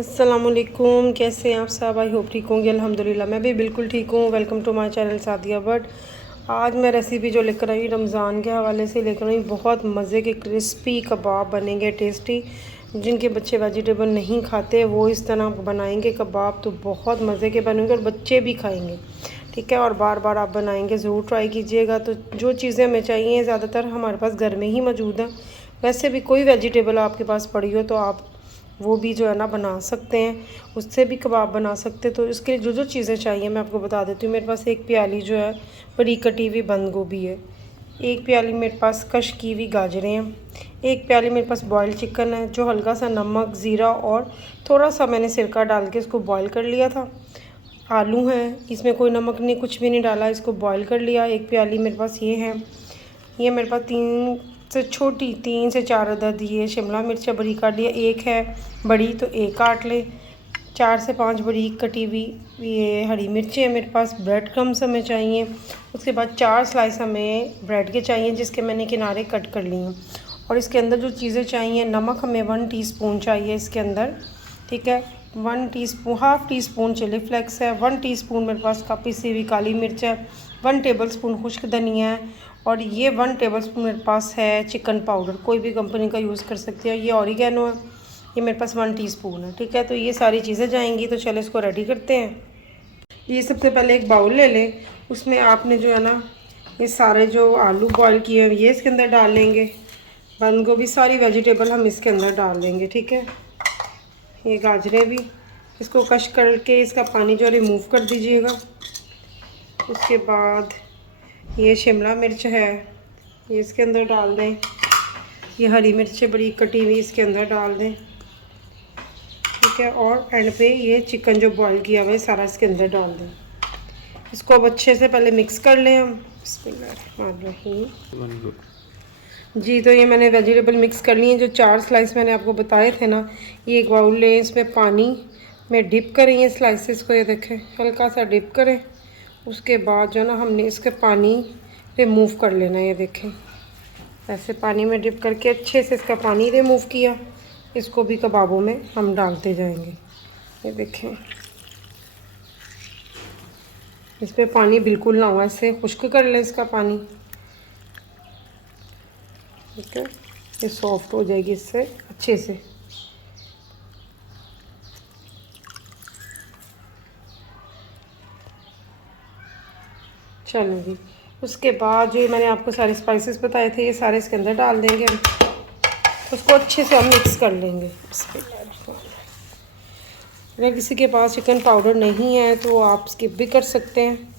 अस्सलाम वालेकुम, कैसे हैं आप सब? आई होप ठीक होंगे। अल्हम्दुलिल्लाह मैं भी बिल्कुल ठीक हूँ। Welcome to my channel Sadia Butt. आज मैं रेसिपी जो लेकर आई रमज़ान के हवाले से लेकर आई, बहुत मज़े के क्रिस्पी कबाब बनेंगे टेस्टी। जिनके बच्चे वेजिटेबल नहीं खाते वो इस तरह बनाएंगे कबाब तो बहुत मज़े के बनेंगे और बच्चे भी खाएंगे, ठीक है। और बार बार आप बनाएंगे, ज़रूर ट्राई कीजिएगा। तो जो चीज़ें हमें चाहिए ज़्यादातर हमारे पास घर में ही मौजूद हैं। वैसे भी कोई वेजिटेबल आपके पास पड़ी हो तो आप वो भी जो है ना बना सकते हैं, उससे भी कबाब बना सकते हैं। तो इसके लिए जो जो चीज़ें चाहिए मैं आपको बता देती हूँ। मेरे पास एक प्याली जो है बड़ी कटी हुई बंद गोभी है, एक प्याली मेरे पास कश की हुई गाजरें हैं, एक प्याली मेरे पास बॉयल चिकन है जो हल्का सा नमक ज़ीरा और थोड़ा सा मैंने सिरका डाल के इसको बॉयल कर लिया था। आलू हैं, इसमें कोई नमक नहीं कुछ भी नहीं डाला, इसको बॉयल कर लिया। एक प्याली मेरे पास ये है, ये मेरे पास 3 से 4 अदद ये शिमला मिर्च बड़ी काट लिया, एक है बड़ी तो एक काट ले। 4 से 5 बड़ी कटी हुई ये हरी मिर्चें हैं मेरे पास। ब्रेड क्रम्स हमें चाहिए। उसके बाद 4 स्लाइस हमें ब्रेड के चाहिए जिसके मैंने किनारे कट कर लिए हैं। और इसके अंदर जो चीज़ें चाहिए, नमक हमें 1 टीस्पून चाहिए इसके अंदर, ठीक है। 1 teaspoon, half teaspoon chilli flakes है, 1 टीस्पून मेरे पास का पिसी हुई काली मिर्च है, 1 टेबलस्पून खुश्क धनिया है, और ये 1 टेबलस्पून मेरे पास है चिकन पाउडर, कोई भी कंपनी का यूज़ कर सकते हैं। ये ऑरिगेनो है, ये मेरे पास 1 टीस्पून है, ठीक है। तो ये सारी चीज़ें जाएंगी, तो चलो इसको रेडी करते हैं। ये सबसे पहले एक बाउल ले लें, उसमें आपने जो है ना ये सारे जो आलू बॉयल किए हैं ये इसके अंदर डाल लेंगे। बंद गोभी, सारी वेजिटेबल हम इसके अंदर डाल देंगे, ठीक है। ये गाजरें भी, इसको कश करके इसका पानी जो रिमूव कर दीजिएगा। उसके बाद ये शिमला मिर्च है, ये इसके अंदर डाल दें। ये हरी मिर्चें बड़ी कटी हुई इसके अंदर डाल दें, ठीक है। और एंड पे ये चिकन जो बॉईल किया हुआ है सारा इसके अंदर डाल दें। इसको अब अच्छे से पहले मिक्स कर लें हम। बिस्मिल्लाहिर्रहमानिर्रहीम। जी, तो ये मैंने वेजिटेबल मिक्स कर लिए हैं। जो 4 स्लाइस मैंने आपको बताए थे ना, ये एक बाउल लें, इसमें पानी में डिप करें ये स्लाइसेस को, ये देखें हल्का सा डिप करें। उसके बाद जो ना हमने इसके पानी रिमूव कर लेना है, ये देखें ऐसे पानी में डिप करके अच्छे से इसका पानी रिमूव किया। इसको भी कबाबों में हम डालते जाएंगे, ये देखें इस पर पानी बिल्कुल ना हो, ऐसे खुश्क कर लें इसका पानी, ठीक है। ये सॉफ्ट हो जाएगी इससे अच्छे से। चलो जी, उसके बाद जो मैंने आपको सारे स्पाइसेस बताए थे ये सारे इसके अंदर डाल देंगे हम। उसको अच्छे से हम मिक्स कर लेंगे। अगर किसी के पास चिकन पाउडर नहीं है तो आप स्किप भी कर सकते हैं,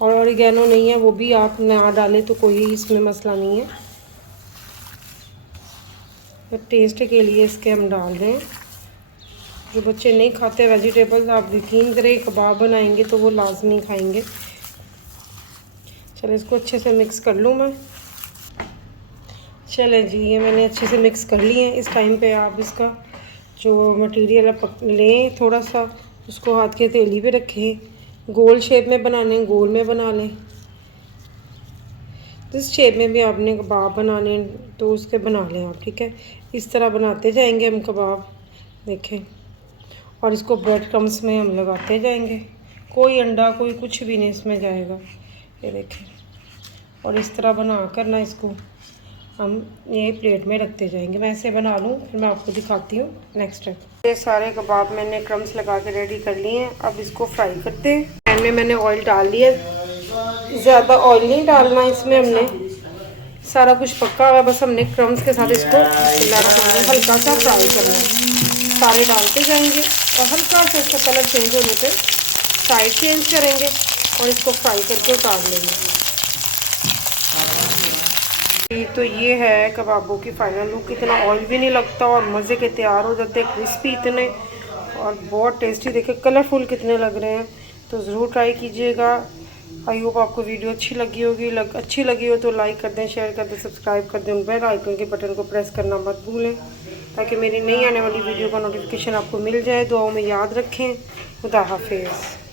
और ऑरिगेनो नहीं है वो भी आप ना डालें तो कोई इसमें मसला नहीं है। तो टेस्ट के लिए इसके हम डाल रहे हैं। जो बच्चे नहीं खाते वेजिटेबल्स, आप यकीन करें कबाब बनाएंगे तो वो लाजमी खाएंगे। चलो इसको अच्छे से मिक्स कर लूँ मैं। चले जी, ये मैंने अच्छे से मिक्स कर लिए हैं। इस टाइम पे आप इसका जो मटेरियल लें थोड़ा सा, उसको हाथ के हथेली पे रखें। गोल शेप में बनाने गोल में बना लें, जिस शेप में भी आपने कबाब बनाने तो उसके बना लें आप, ठीक है। इस तरह बनाते जाएंगे हम कबाब, देखें। और इसको ब्रेड क्रम्स में हम लगाते जाएंगे, कोई अंडा कोई कुछ भी नहीं इसमें जाएगा, ये देखें। और इस तरह बना कर ना इसको हम ये प्लेट में रखते जाएंगे। मैं ऐसे बना लूँ फिर मैं आपको दिखाती हूँ नेक्स्ट स्टेप। ये सारे कबाब मैंने क्रम्स लगा के रेडी कर लिए हैं। अब इसको फ्राई करते हैं। पैन में मैंने ऑयल डाल लिया, ज़्यादा ऑयल नहीं डालना इसमें, हमने सारा कुछ पक्का हुआ, बस हमने क्रम्स के साथ इसको हल्का सा फ्राई करना है। सारे डालते जाएंगे और हल्का सा इसका कलर चेंज होने पे साइड चेंज करेंगे और इसको फ्राई करके उतार लेंगे। तो ये है कबाबों की फाइनल लुक। इतना ऑयल भी नहीं लगता और मज़े के तैयार हो जाते हैं, क्रिस्पी इतने और बहुत टेस्टी। देखे कलरफुल कितने लग रहे हैं, तो ज़रूर ट्राई कीजिएगा। आई होप आपको वीडियो अच्छी लगी होगी। अच्छी लगी हो तो लाइक कर दें, शेयर कर दें, सब्सक्राइब कर दें। बेल आइकन के बटन को प्रेस करना मत भूलें ताकि मेरी नई आने वाली वीडियो का नोटिफिकेशन आपको मिल जाए। दुआओं में याद रखें। खुदा हाफिज़।